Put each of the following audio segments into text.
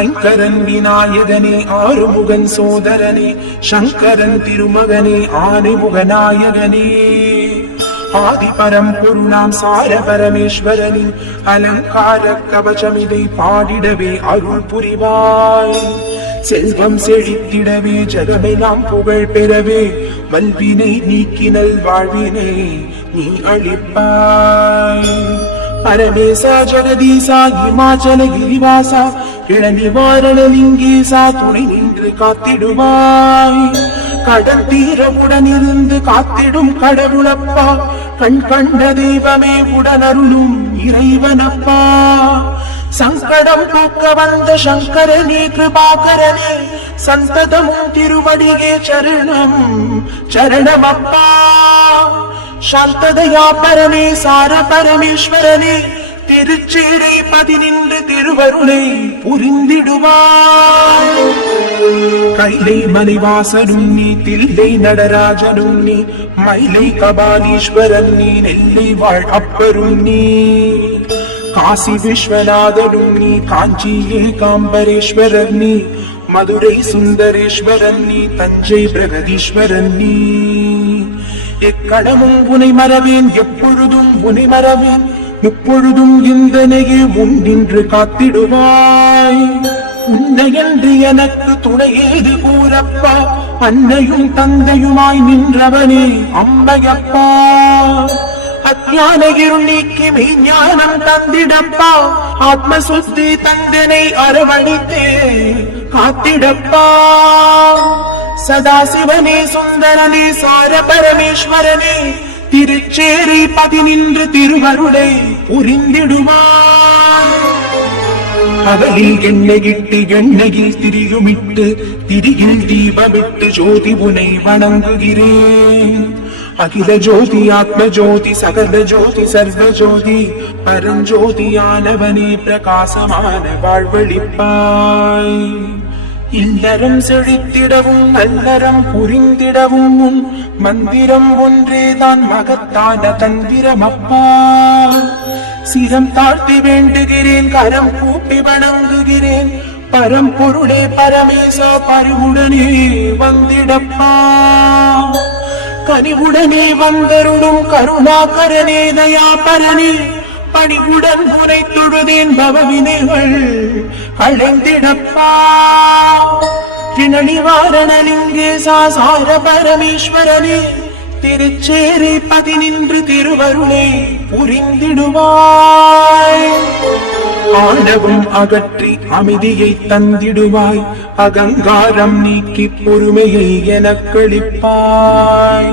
ஐங்கரன் விநாயகனே ஆறுமுகன் சோதரனே சங்கரன் திருமகனே ஆனைமுகநாயகனே ஆதி பரம்பொருளாம் சார பரமேஸ்வரனின் அலங்கார கவசமிதை பாடிடவே அருள் புரிவாய். செல்வம் செழித்திடவே ஜகமெல்லாம் புகழ் பெறவே வல்வினை நீக்கினல் வாழ்வினை நீ அளிப்பாய். பரமேசா ஜெகதீசா இமாச்சல கிரிவாசா இள நிவாரண லிங்கேசா துணை நின்று காத்திடுவாய். கடல் தீரமுடன் இருந்து காத்திடும் கடவுளப்பா, கண் கண்ட தெய்வமே உடனருளும் இறைவனப்பா. சங்கடம் போக்க வந்த சங்கரனே கிருபாகரனே சந்ததமும் திருவடியே சரணம் சரணமப்பா. சாந்ததயா பரமே சார பரமேஸ்வரனே திருச்சேரை பதினின்று திருவருளை புரிந்திடுவாய். கைலை மலைவாசனும் நீ தில்லை நடராஜனும் நீ மயிலை கபாலீஸ்வரன் நீ நெல்லை வாழ் அப்பரும் நீ காசி விஸ்வநாதனும் நீ காஞ்சி ஏகாம்பரேஸ்வரன் நீ மதுரை சுந்தரேஸ்வரன் நீ தஞ்சை பிரகதீஸ்வரன் நீ. எக்கடமும் உனை மறவேன் எப்பொழுதும் உனை மறவேன் எப்பொழுதும் இந்தனையே முன் நின்று காத்திடுவாய். உன்னையன்று எனக்கு துணையேது கூறப்பா, அன்னையும் தந்தையுமாய் நின்றவனே அம்மையப்பா. அஞ்ஞான இருள் நீக்கி மெய்ஞானம் தந்திடப்பா, ஆத்ம சுத்தி தந்தனை அரவணைத்தே காத்திடப்பா. சதாசிவனே சுந்தரனே சார பரமேஸ்வரனே திருச்சேரை பதினின்று திருவருளை புரிந்திடுவாய். அகலில் எண்ணெயிட்டு எண்ணெயில் திரியுமிட்டு திரியில் தீபமிட்டு ஜோதி உனை வணங்குகிறேன். அகில ஜோதி ஆத்ம ஜோதி சகல ஜோதி சர்வ ஜோதி பரஞ்சோதியானவனே பிரகாசமான வாழ்வழிப்பாய். இல்லறம் செழித்திடவும் நல்லறம் புரிந்திடவும் மந்திரம் ஒன்றேதான் மகத்தான தந்திரமப்பா. சிரம் தாழ்த்தி வேண்டுகிறேன் கரம் கூப்பி வணங்குகிறேன் பரம்பொருளே பரமேசா பரிவுடனே வந்திடப்பா. கனிவுடனே வந்தருளும் கருணாகரனே தயாபரனே பணிவுடன் முறை தொழுதேன் பவவினைகள் களைந்திடப்பா. நிவாரண லிங்கேசா சார பரமேஸ்வரனே திருச்சேரை பதினின்று திருவருளை புரிந்திடுவாய். ஆணவம் அகற்றி அமைதியை தந்திடுவாய், அகங்காரம் நீக்கி பொறுமையை எனக்களிப்பாய்.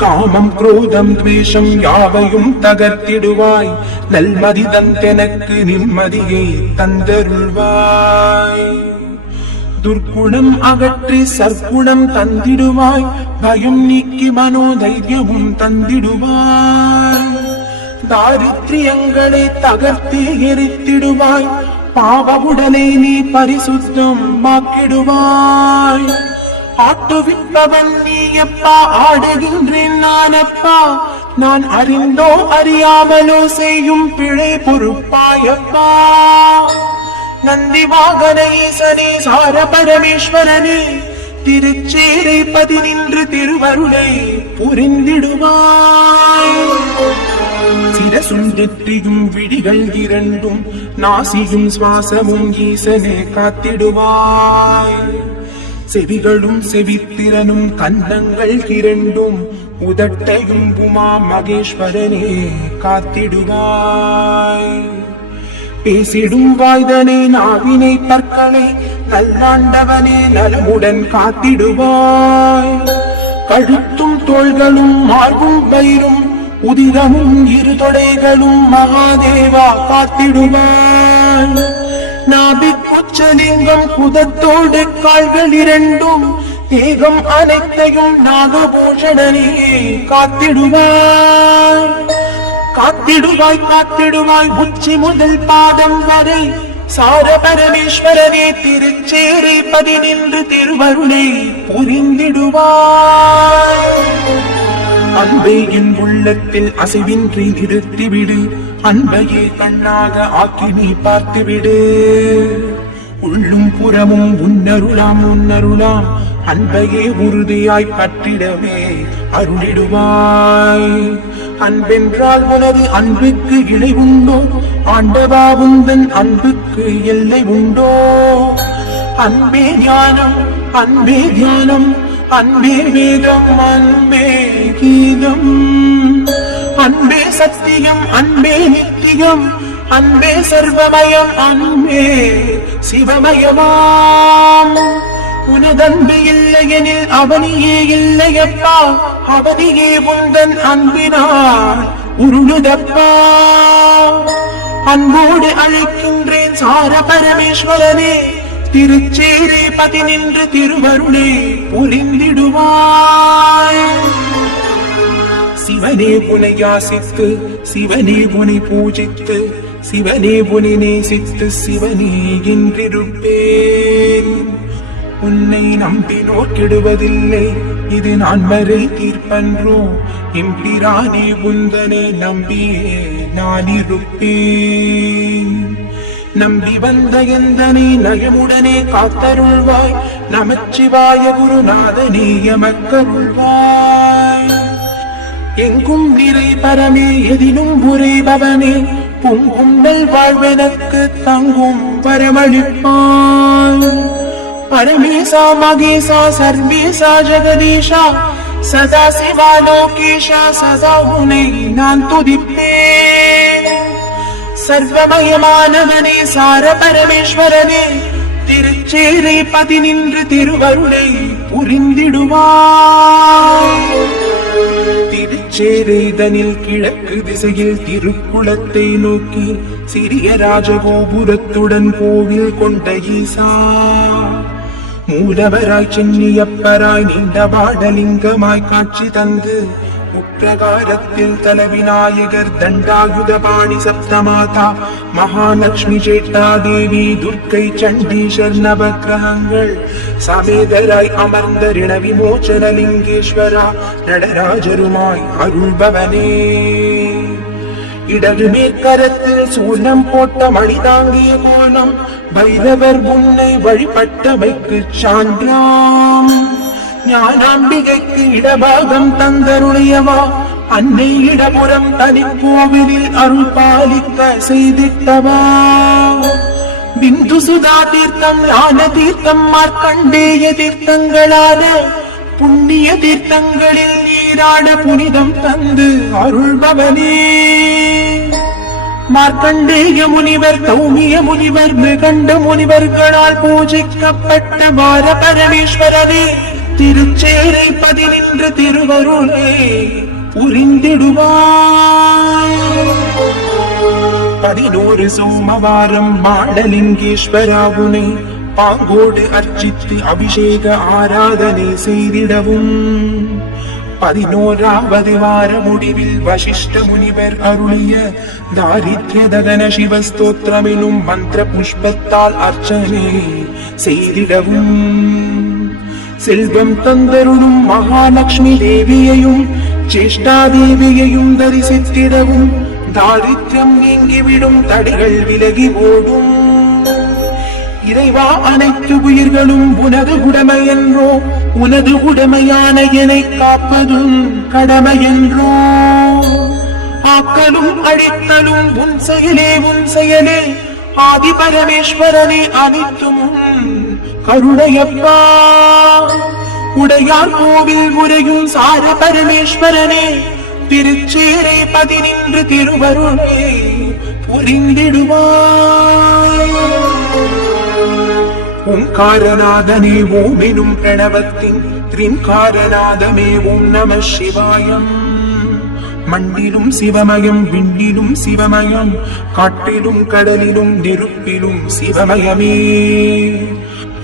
காமம் குரோதம் துவேஷம் யாவையும் தகர்த்திடுவாய், நல்மதி தந்தெனக்கு நிம்மதியை தந்தருள்வாய். துர்க்குணம் அகற்றி சற்குணம் தந்திடுவாய், பயம் நீக்கி மனோதைரியமும் தந்திடுவாய். தாரித்ரியங்களை தகர்த்தி எரித்திடுவாய், பாவவுடனே நீ பரிசுத்தம் ஆக்கிடுவாய். ஆட்டுவிப்பவன் நீ எப்பா ஆடுகின்றேன் நானப்பா, நான் அறிந்தோ அறியாமலோ செய்யும் பிழை பொறுப்பாயப்பா. நந்தி வாகன ஈசனே சார பரமேஸ்வரனே திருச்சேரை பதினின்று திருவருளை புரிந்திடுவாய். சிரசும் நெற்றியும் விழிகள் இரண்டும் நாசியும் சுவாசமும் ஈசனே காத்திடுவாய். செவிகளும் செவித்திறனும் கன்னங்கள் இரண்டும் உதட்டையும் உமா மகேஸ்வரனே காத்திடுவாய். பேசிடும் வாய்தனை நாவினை பற்களை நல்லாண்டவனே நலமுடன் காத்திடுவாய். கழுத்தும் தோள்களும் மார்பும் வயிறும் உதிரமும் இரு தொடைகளும் மகாதேவா காத்திடுவாய். நாபிக்குச்சலிங்கம் குதத்தோடு கால்கள் இரண்டும் தேகம் அனைத்தையும் நாகபூஷணனே காத்திடுவாய். காத்திடுவாய் காத்திடுவாய் உச்சி முதல் பாதம் வரை சார பரமேஸ்வரனே திருச்சேரை பதினின்று திருவருளை புரிந்திடுவாய். அன்பை என் உள்ளத்தில் அசைவின்றி நிறுத்திவிடு, அன்பையே கண்ணாக ஆக்கி நீ பார்த்துவிடு. உள்ளும் புறமும் உன்னருளாம் உன்னருளாம் அன்பையே உறுதியாய் பற்றிடவே அருளிடுவாய். அன்பென்றால் உனது அன்புக்கு இணை உண்டோ? ஆண்டவா உந்தன் அன்புக்கு எல்லை உண்டோ? அன்பே ஞானம், அன்பே தியானம், அன்பே வேதம், அன்பே கீதம், அன்பே சத்தியம், அன்பே நித்தியம், அன்பே சர்வமயம், அன்பே சிவமயமாம். உனதன்பு இல்லையெனில் அவனியே இல்லையப்பா, அவனியே உந்தன் அன்பினால் உருளுதப்பா. அன்போடு அழைக்கின்றேன் சார பரமேஸ்வரனே, திருச்சேரே பதி நின்று திருவருளே புரிந்திடுவாய். சிவனே உனை யாசித்து, சிவனே உனை பூஜித்து, சிவனே உனை நேசித்து சிவனே என்றிருப்பேன். உன்னை நம்பினோர் கெடுவதில்லை, இது நான் வரை தீர்ப்பன்றோ? எம்பிரானே உந்தனை நம்பியே நான் இருப்பேன். நம்பி வந்த எந்தனை நயமுடனே காத்தருள்வாய், நமச்சிவாய குருநாதனே எமக்கருள்வாய். எங்கும் நிறை பரமே எதிலும் உரைபவனே, பொங்கும் நல் வாழ்வெனக்கு தங்கும் வரமளிப்பாய். பரமேசா மகேசா சர்வேசா ஜெகதீஷா, சதா சிவா லோகேஷா, சதா உனை நான் துதிப்பேன். சர்வமயமானவனே சார பரமேஸ்வரனே, திருச்சேரை பதி நின்று திருவருளை புரிந்திடுவாய். திருச்சேரைதனில் கிழக்கு திசையில் திருக்குளத்தை நோக்கி சிறிய ராஜகோபுரத்துடன் கோவில் கொண்ட ஈசா, மூலவராய் சென்னியப்பராய் நீண்ட பாடலிங்கமாய் காட்சி தந்து, உப்பிரகாரத்தில் தலவிநாயகர், தண்டாயுதபாணி சப்தமாதா, மகாலட்சுமி சேட்டா தேவி, துர்க்கை சண்டீஷர் நவக்கிரகங்கள் சமேதராய் அமர்ந்த ரிண விமோச்சனலிங்கேஸ்வரா, நடராஜருமாய் அருள்பவனே. இடது மேற்கரத்தில் சூர்ணம் போட்ட மணிதாங்கிய கோலம், பைரவர் உன்னை வழிபட்டமைக்கு சான்றாம். ஞானாம்பிகைக்கு இடபாகம் தந்தருளியவா, அன்னை இடபுறம் தனிக்கோவிலில் அருள் பாலிக்க செய்திட்டவா. பிந்து சுதா தீர்த்தம், ஞான தீர்த்தம், மார்க்கண்டேய தீர்த்தங்களான புண்ணிய தீர்த்தங்களில் நீராட புனிதம் தந்து அருள்பவனே. மார்க்கண்டேய முனிவர், கௌமிய முனிவர், மிருகண்ட முனிவர்களால் பூஜிக்கப்பட்ட பார பரமேஸ்வரனே, திருச்சேரை பதி நின்று திருவருளே புரிந்திடுவாய். 11 சோமவாரம் மாடலிங்கேஸ்வராவுனை பாங்கோடு அர்ச்சித்து அபிஷேக ஆராதனை செய்திடவும், 11வது வார முடிவில் வசிஷ்ட முனிவர் அருளிய தாரித்ய தகன சிவஸ்தோத்திரமெனும் மந்திர புஷ்பத்தால் அர்ச்சனை செய்திடவும், செல்வம் தந்தருளும் மகாலட்சுமி தேவியையும் சேஷ்டா தேவியையும் தரிசித்திடவும், தாரித்யம் நீங்கிவிடும், தடைகள் விலகி ஓடும். இறைவா, அனைத்து உயிர்களும் உனது உடைமையென்றோ, உனது உடைமையான என்னை காப்பதும் கடமையென்றோ. ஆக்கலும் அழித்தலும் உன் செயலே, உன் செயலே ஆதி பரமேஸ்வரனே, அனைத்தும் கருணையப்பா. உடையார் கோவில் உரையும் சார பரமேஸ்வரனே, திருச்சேரை பதி நின்று திருவருளே புரிந்திடுவாய். ஓங்காரநாதனே ஓம் எனும் பிரணவத்தின் திரிங்காரநாதமே ஓம் நம சிவாயம். மண்ணிலும் சிவமயம், விண்ணிலும் சிவமயம், காட்டிலும் கடலிலும் நெருப்பிலும் சிவமயமே.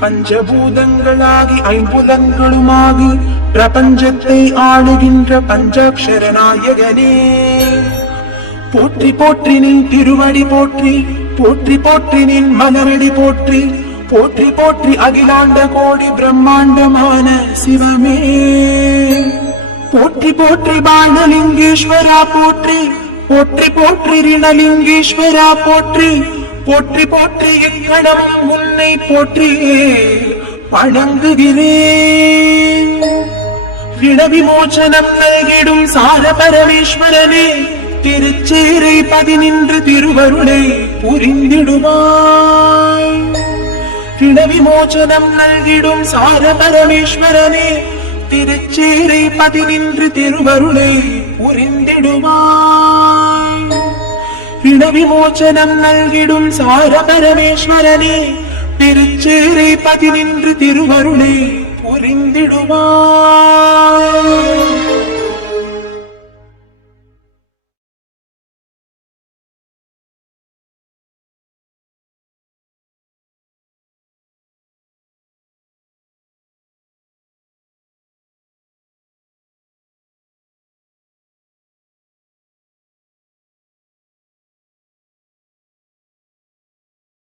பஞ்சபூதங்களாகி ஐம்புலன்களுமாகி பிரபஞ்சத்தை ஆளுகின்ற பஞ்சாட்சர நாயகனே, போற்றி போற்றி நின் திருவடி போற்றி, போற்றி போற்றி நின் மலரடி போற்றி, போற்றி போற்றி அகிலாண்ட கோடி பிரம்மாண்டமான சிவமே. போற்றி போற்றி பாணலிங்கேஸ்வரா போற்றி, போற்றி போற்றி ரிணலிங்கேஸ்வரா போற்றி, போற்றி போற்றி எக்கணம் உன்னை போற்றியே வணங்குகிறேன். ரிணவிமோச்சனம் நல்கிடும் சார பரமேஸ்வரனே, திருச்சேரை பதினின்று திருவருளை புரிந்திடுவாய். ரிணவிமோச்சனம் நல்கிடும் சார பரமேஸ்வரனே, திருச்சேரை பதினின்று திருவருளை புரிந்திடுவாய். ரிணவிமோச்சனம் நல்கிடும் சார பரமேஸ்வரனே, திருச்சேரை பதினின்று திருவருளை புரிந்திடுவாய்.